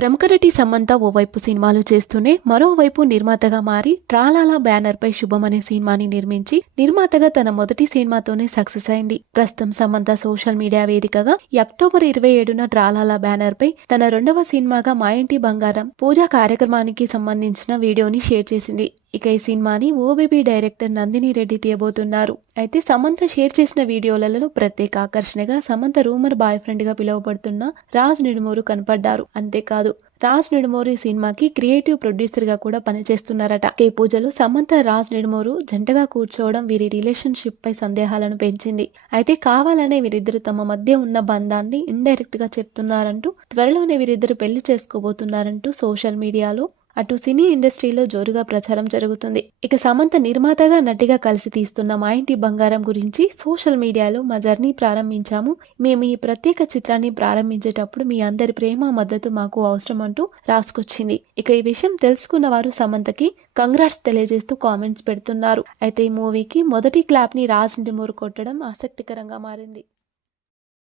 ప్రముఖ నటి సమంత ఓవైపు సినిమాలు చేస్తూనే మరోవైపు నిర్మాతగా మారి ట్రాలాలా బ్యానర్ పై శుభం అనే సినిమాని నిర్మించి నిర్మాతగా తన మొదటి సినిమాతోనే సక్సెస్ అయింది. ప్రస్తుతం సమంత సోషల్ మీడియా వేదికగా అక్టోబర్ 27న ట్రాలాలా బ్యానర్ పై తన రెండవ సినిమాగా మా ఇంటి బంగారం పూజా కార్యక్రమానికి సంబంధించిన వీడియోని షేర్ చేసింది. ఇక ఈ సినిమాని ఓబేబీ డైరెక్టర్ నందిని రెడ్డి తీయబోతున్నారు. అయితే సమంత షేర్ చేసిన వీడియోలలో ప్రత్యేక ఆకర్షణగా సమంత రూమర్ బాయ్ ఫ్రెండ్ గా పిలువబడుతున్న రాజ్ నిడుమూరు కనపడ్డారు. అంతేకాదు రాజ్ నిడుమూరు సినిమాకి క్రియేటివ్ ప్రొడ్యూసర్ గా కూడా పనిచేస్తున్నారట. ఈ పూజలో సమంత రాజ్ నిడుమూరు జంటగా కూర్చోవడం వీరి రిలేషన్షిప్ పై సందేహాలను పెంచింది. అయితే కావాలనే వీరిద్దరు తమ మధ్య ఉన్న బంధాన్ని ఇండైరెక్ట్ గా చెప్తున్నారంటూ త్వరలోనే వీరిద్దరు పెళ్లి చేసుకోబోతున్నారంటూ సోషల్ మీడియాలో అటు సినీ ఇండస్ట్రీలో జోరుగా ప్రచారం జరుగుతుంది. ఇక సమంత నిర్మాతగా నటిగా కలిసి తీస్తున్న మా ఇంటి బంగారం గురించి సోషల్ మీడియాలో మా జర్నీ ప్రారంభించాము. మేము ఈ ప్రత్యేక చిత్రాన్ని ప్రారంభించేటప్పుడు మీ అందరి ప్రేమ మద్దతు మాకు అవసరం అంటూ రాసుకొచ్చింది. ఇక ఈ విషయం తెలుసుకున్న వారు సమంతకి కంగ్రాట్స్ తెలియజేస్తూ కామెంట్స్ పెడుతున్నారు. అయితే ఈ మూవీకి మొదటి క్లాప్ ని రాజ్ నిడుమూరు కొట్టడం ఆసక్తికరంగా మారింది.